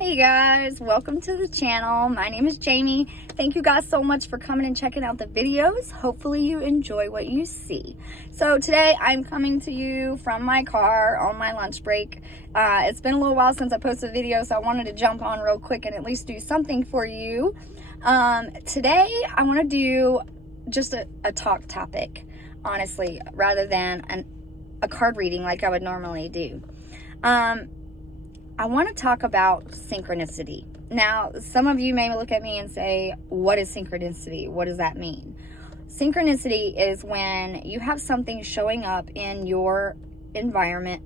Hey guys, welcome to the channel. My name is Jamie. Thank you guys so much for coming and checking out the videos. Hopefully you enjoy what you see. So today I'm coming to you from my car on my lunch break. It's been a little while since I posted a video, so I wanted to jump on real quick and at least do something for you. Today I want to do just a talk topic, honestly, rather than a card reading like I would normally do. I want to talk about synchronicity. Now, some of you may look at me and say, what is synchronicity? What does that mean? Synchronicity is when you have something showing up in your environment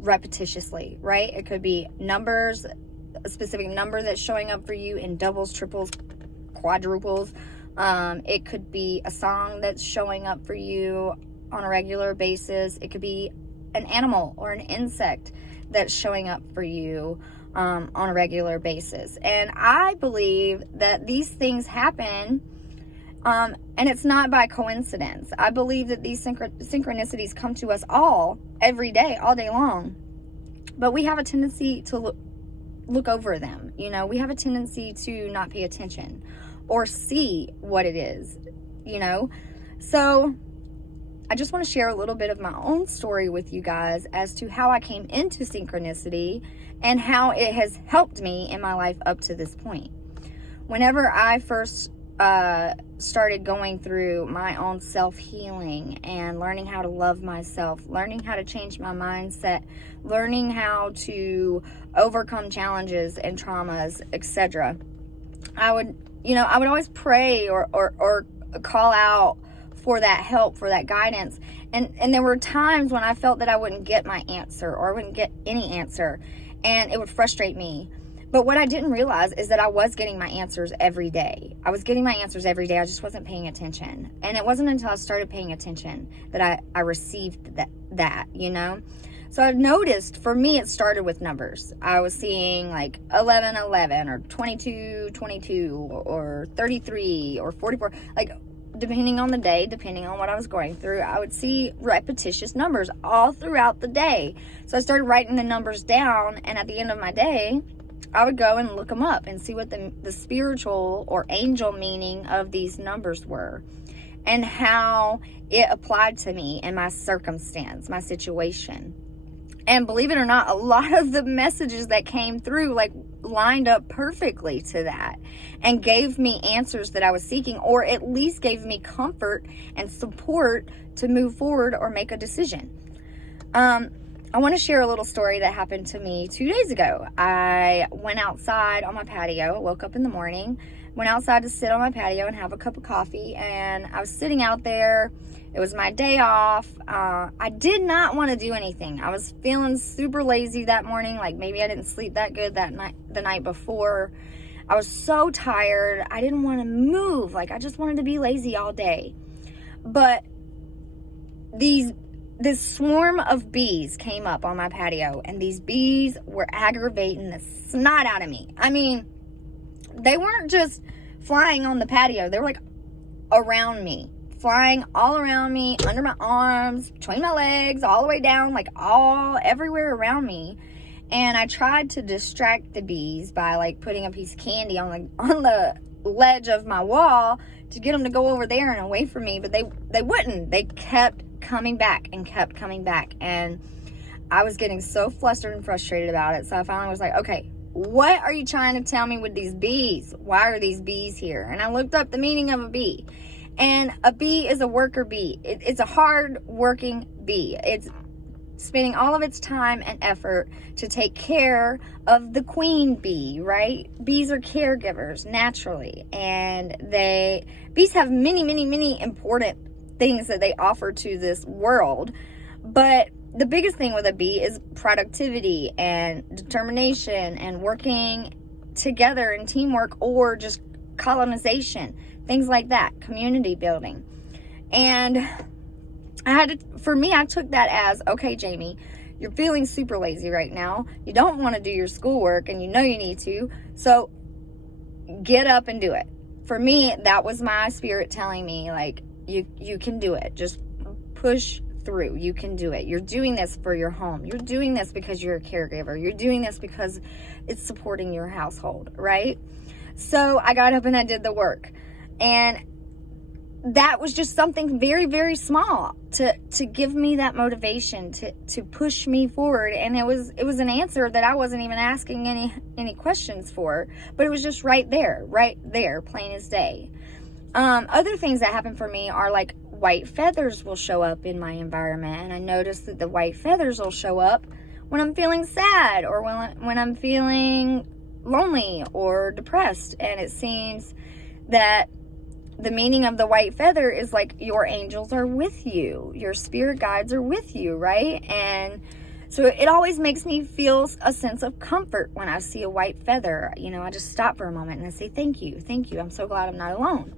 repetitiously, right? It could be numbers, a specific number that's showing up for you in doubles, triples, quadruples. It could be a song that's showing up for you on a regular basis. It could be an animal or an insect that's showing up for you on a regular basis. And I believe that these things happen and it's not by coincidence. I believe that these synchronicities come to us all every day, all day long, but we have a tendency to look over them. You know, we have a tendency to not pay attention or see what it is, you know. So I just want to share a little bit of my own story with you guys as to how I came into synchronicity and how it has helped me in my life up to this point. Whenever I first started going through my own self-healing and learning how to love myself, learning how to change my mindset, learning how to overcome challenges and traumas, etc., I would always pray or call out for that help, for that guidance. And there were times when I felt that I wouldn't get my answer or I wouldn't get any answer, and it would frustrate me. But what I didn't realize is that I was getting my answers every day. I was getting my answers every day. I just wasn't paying attention. And it wasn't until I started paying attention that I received that, you know? So I noticed, for me, it started with numbers. I was seeing like 1111 or 2222 or 33 or 44, like, depending on the day, depending on what I was going through, I would see repetitious numbers all throughout the day. So I started writing the numbers down, and at the end of my day, I would go and look them up and see what the spiritual or angel meaning of these numbers were and how it applied to me and my circumstance, my situation. And believe it or not, a lot of the messages that came through lined up perfectly to that and gave me answers that I was seeking, or at least gave me comfort and support to move forward or make a decision. I want to share a little story that happened to me 2 days ago. I went outside on my patio, woke up in the morning, went outside to sit on my patio and have a cup of coffee, and I was sitting out there. It was my day off. I did not want to do anything. I was feeling super lazy that morning, like maybe I didn't sleep that good the night before. I was so tired. I didn't want to move. I just wanted to be lazy all day. But this swarm of bees came up on my patio, and these bees were aggravating the snot out of me. I mean, they weren't just flying on the patio. They were around me, flying all around me, under my arms, between my legs, all the way down, everywhere around me. And I tried to distract the bees by putting a piece of candy on the ledge of my wall to get them to go over there and away from me, but they wouldn't. They kept coming back and kept coming back, and I was getting so flustered and frustrated about it. So I finally was like, okay, what are you trying to tell me with these bees? Why are these bees here? And I looked up the meaning of a bee. And a bee is a worker bee. It's a hard working bee. It's spending all of its time and effort to take care of the queen bee, right? Bees are caregivers naturally. And bees have many, many, many important things that they offer to this world. But the biggest thing with a bee is productivity and determination and working together in teamwork, or just colonization, things like that, community building. And I took that as, okay, Jamie, you're feeling super lazy right now. You don't want to do your schoolwork, and you know you need to. So get up and do it. For me, that was my spirit telling me, you can do it. Just push through. You can do it. You're doing this for your home. You're doing this because you're a caregiver. You're doing this because it's supporting your household, right? So I got up and I did the work. And that was just something very, very small to give me that motivation, to push me forward. And it was an answer that I wasn't even asking any questions for, but it was just right there, plain as day. Other things that happen for me are like white feathers will show up in my environment. And I notice that the white feathers will show up when I'm feeling sad, or when I'm feeling lonely or depressed. And it seems that the meaning of the white feather is like your angels are with you, your spirit guides are with you, right? And so it always makes me feel a sense of comfort when I see a white feather. You know, I just stop for a moment and I say, thank you, I'm so glad I'm not alone.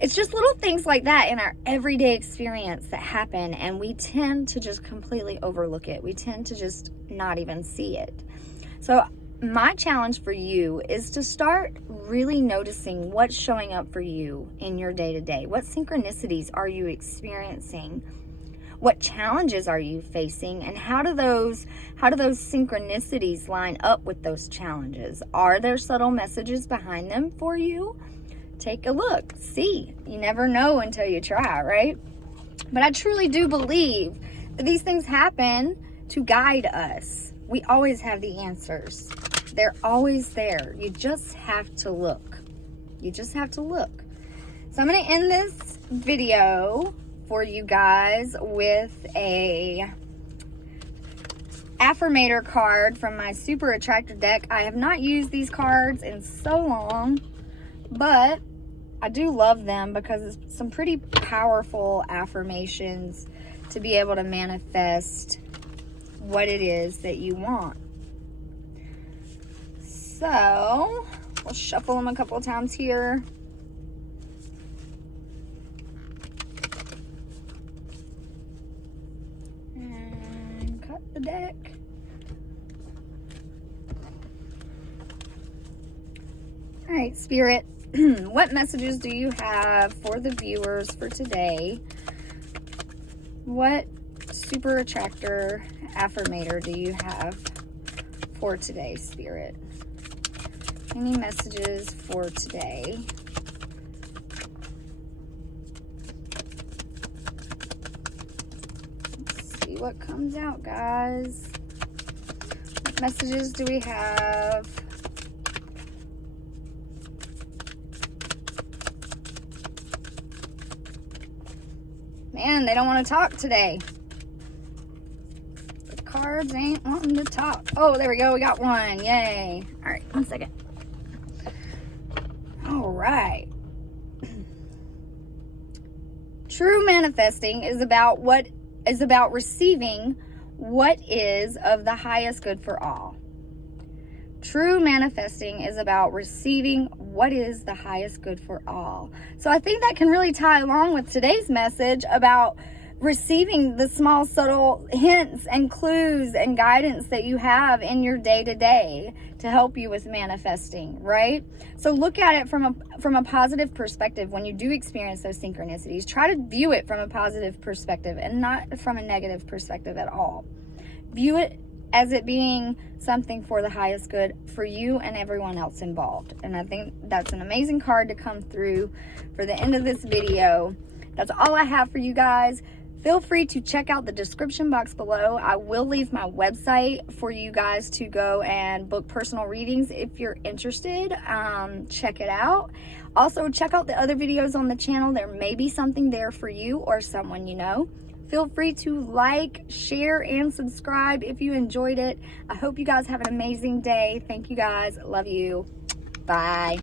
It's just little things like that in our everyday experience that happen, and we tend to just completely overlook it. We tend to just not even see it. So my challenge for you is to start really noticing what's showing up for you in your day-to-day. What synchronicities are you experiencing? What challenges are you facing? And how do those synchronicities line up with those challenges? Are there subtle messages behind them for you? Take a look. See. You never know until you try, right? But I truly do believe that these things happen to guide us. We always have the answers. They're always there. You just have to look. You just have to look. So I'm going to end this video for you guys with a affirmator card from my Super Attractor deck. I have not used these cards in so long, but I do love them because it's some pretty powerful affirmations to be able to manifest what it is that you want. So we'll shuffle them a couple of times here. And cut the deck. All right, Spirit, what messages do you have for the viewers for today? What Super Attractor affirmator do you have for today, Spirit? Any messages for today? Let's see what comes out, guys. What messages do we have? Man, they don't want to talk today. The cards ain't wanting to talk. Oh, there we go. We got one. Yay. All right, 1 second. All right. True manifesting is about receiving what is of the highest good for all. True manifesting is about receiving what is the highest good for all. So I think that can really tie along with today's message about receiving the small, subtle hints and clues and guidance that you have in your day-to-day to help you with manifesting, right? So look at it from a positive perspective. When you do experience those synchronicities, try to view it from a positive perspective and not from a negative perspective at all. View it as it being something for the highest good for you and everyone else involved. And I think that's an amazing card to come through for the end of this video. That's all I have for you guys. Feel free to check out the description box below. I will leave my website for you guys to go and book personal readings if you're interested. Check it out. Also, check out the other videos on the channel. There may be something there for you or someone you know. Feel free to like, share, and subscribe if you enjoyed it. I hope you guys have an amazing day. Thank you guys. Love you. Bye.